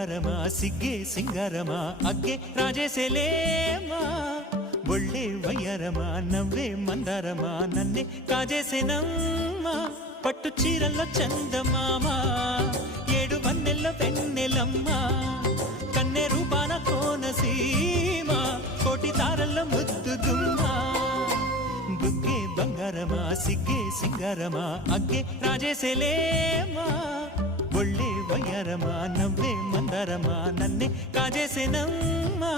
బంగారమా సిగ్గే సింగారమా అగ్గే రాజేసేలేమా ఒళ్ళే వయ్యారమా నవ్వే మందారమా నన్నే కాజేసేనమ్మా పట్టు చీరల్లో చందమామా ఏడు వన్నెల్లో వెన్నెలమ్మా కన్నె రూపాన కోనసీమ కోటి తారల్లో ముద్దుగుమ్మా బుగ్గే బంగారమా సిగ్గే సింగారమా అగ్గే రాజేసేలేమా ఒళ్ళే వయ్యారమా నవ్వే మందారమా నన్నే కాజేసేనమ్మా